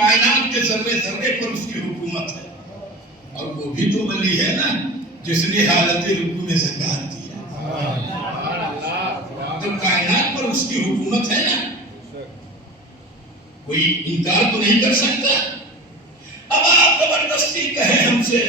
کائنات کے ذرے ذرے پر اس کی حکومت ہے. اور وہ بھی تو ولی ہے نا جس نے حالت رکوع میں زکات دی ہے. تو کائنات پر اس کی حکومت ہے نا, کوئی انکار تو نہیں کر سکتا. اب آپ زبردستی کہیں ہم سے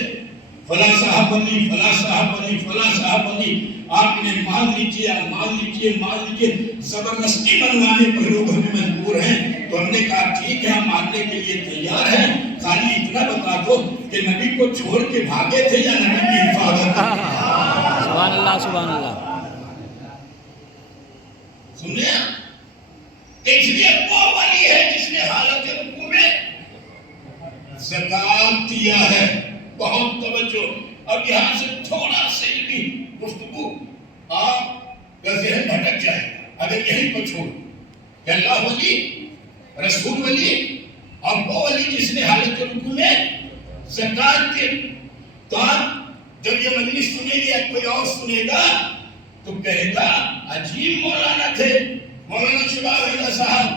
فلاں صاحب ولی, فلاں صاحب ولی, فلاں صاحب ولی, آپ نے مان لیجیے, مان لیجیے, مان لیجیے, زبردستی منوانے پر لوگ ہمیں مجبور ہیں. تو ہم نے کہا ٹھیک ہے, ہم ماننے کے لیے تیار ہیں, خالی اتنا بتا دو کہ نبی کو چھوڑ کے بھاگے تھے یا نبی کی حفاظت. سبحان اللہ, سبحان اللہ. سنیا, اس لیے وہ ولی ہے جس نے حالت رکوع میں زکات دیا ہے. بہت توجہ. اب یہاں سے تھوڑا سا بھی گفتگو آپ کا ذہن بھٹک جائے اگر یہیں پر چھوڑ کہ اللہ ولی, رسول ولی اور وہ ولی جس نے حالت رکوع میں زکات دی. تو آپ جب یہ مجلس سنے گی یا کوئی اور سنے گا تو کہے گا عجیب مولانا تھے مولانا شباب اللہ صاحب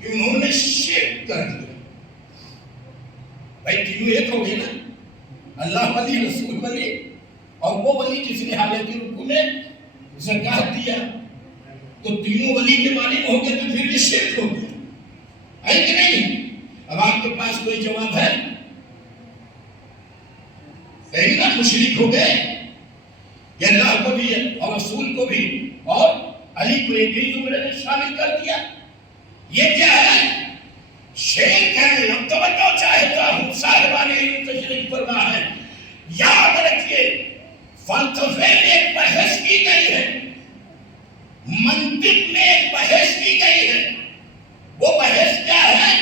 کہ انہوں نے شرک کر دیا. بھائی تینوں ایک ہو گئے نا, اللہ ولی, رسول ولی اور وہ ولی جس نے حالت رکوع میں زکات دیا. تو تینوں ولی کے معنی ہو گئے تو پھر یہ شرک ہو گیا ہے کہ نہیں؟ اب آپ کے پاس کوئی جواب ہے؟ کہیں نا مشرک ہو گئے کہ اللہ کو بھی اور رسول کو بھی اور علی کو ایک ہی زمرے میں شامل کر دیا. یہ کیا ہے؟ شرک ہے. اب توجہ چاہتا ہوں, صاحبان علم تشریح فرما ہے. یاد رکھیے, فلسفے میں ایک بحث کی گئی ہے, منطق میں ایک بحث کی گئی ہے. وہ بحث کیا ہے؟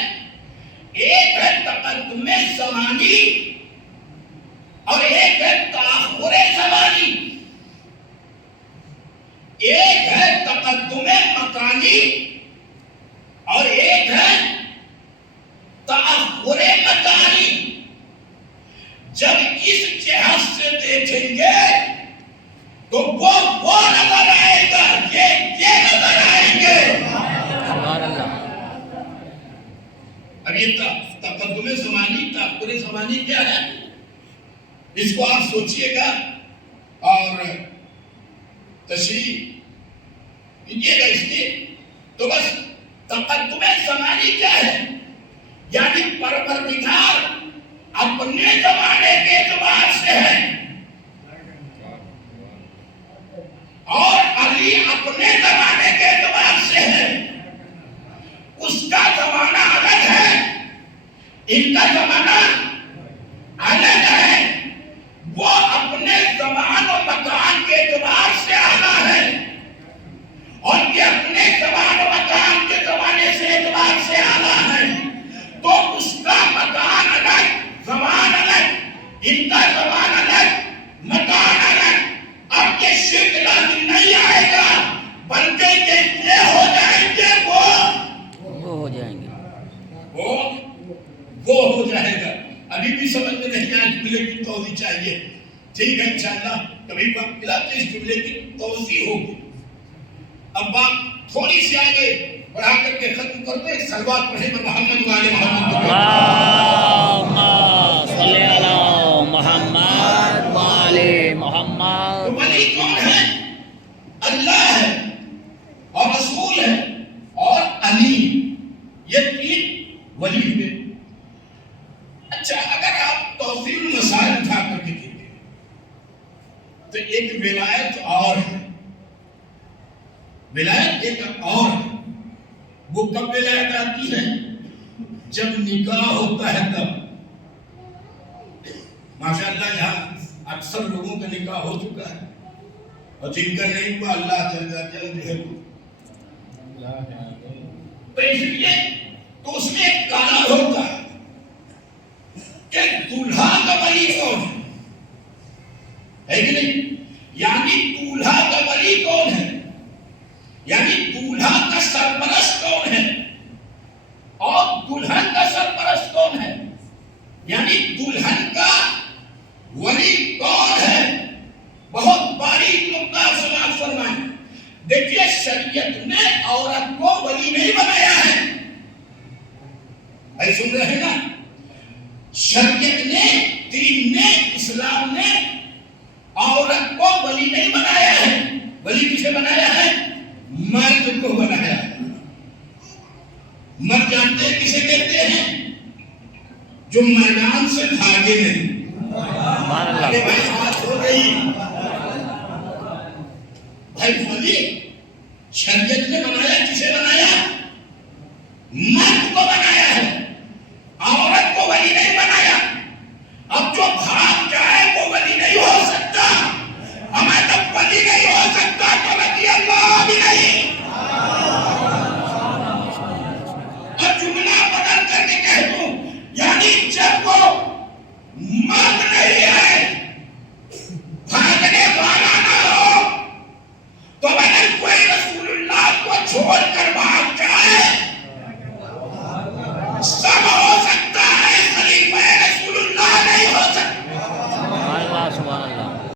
ایک ہے تقدم زمانی اور ایک ہے تاخر زمانی. ایک ہے تقدم مکانی اور ایک ہے تاخر مکانی. جب اس جہاز سے دیکھیں گے تو وہ نظر آئے گا, یہ نظر آئیں گے. سبحان اللہ. اب یہ تقدم زمانی, تاخر زمانی کیا ہے, اس کو آپ سوچئے گا اور تشریح کیجیے گا اس کی. تو بس تقدم زمانی کیا ہے, یعنی پروردگار اپنے زمانے کے اعتبار سے ہے اور علی اپنے زمانے کے اعتبار سے ہے. اس کا زمانہ الگ ہے, ان کا زمانہ الگ ہے. وہ اپنے زمان و مکان کے اعتبار سے اعلیٰ ہے اور یہ اپنے زمان و مکان کے زمانے سے اعتبار سے اعلیٰ ہے. تو اس کا مکان الگ, زمان الگ, ان کا زمان الگ, مکان الگ. اب یہ شرک لازم نہیں آئے گا, بلکہ یہ ہو جائیں گے, وہ ہو جائیں گے, وہ ہو جائے گا. ابھی بھی سمجھ میں نہیں آیا, جملے کی توضیح چاہیے. ٹھیک ہے, انشاءاللہ کبھی وقت ملا تو اس جملے کی توضیح ہوگی. اب بات تھوڑی سی آگے بڑھا کر کے ختم کرتے ہیں. صلوات پڑھیں محمد والے محمد. اللہم صلی علی محمد والے محمد. تو ولی کون ہے؟ اللہ ہے اور رسول ہے اور علی, یہ تین ولی ہوئے. اچھا, اگر آپ توفیق مسائل اٹھا کر کے دیکھیں تو ایک ولایت اور ہے, ولایت ایک اور ہے. وہ کب ولایت آتی ہے؟ جب نکاح ہوتا ہے تب. ماشاءاللہ یہاں اکثر لوگوں کا نکاح ہو چکا ہے اور جن کا نہیں ہوا اللہ جل جو ہے تو اس لیے تو اس میں ایک کالا ہوتا ہے کہ دولہا کا ولی کون ہے کہ نہیں؟ یعنی دولہا کا ولی کون ہے, یعنی دولہا کا سرپرست کون ہے اور دلہن کا سرپرست کون ہے, یعنی دلہن کا ولی کون ہے. بہت باریک نقطہ سماعت فرمائیں. دیکھیے, شریعت نے عورت کو ولی نہیں بنایا ہے. ہے سن رہے ہیں نا؟ شریعت نے، دین نے، اسلام نے عورت کو ولی نہیں بنایا ہے. ولی کسے بنایا ہے؟ مرد کو بنایا ہے. مرد جانتے ہیں کسے کہتے ہیں؟ جو میدان سے بھاگے نہیں. ارے بھائی بات ہو گئی. بھائی ولی شریعت نے بنایا، کسے بنایا؟ مرد کو بنایا ہے، عورت کو ولی نہیں بنایا. اب جو بھاگ جائے وہ ولی نہیں ہو سکتا. ہمیں جب ولی نہیں ہو سکتا تو رضی اللہ بھی نہیں. اب جملہ بدل کر کے کہہ دوں، یعنی جب وہ مرد نہیں ہے، بھاگنے والا نہ ہو، تو اگر کوئی رسول اللہ کو چھوڑ کر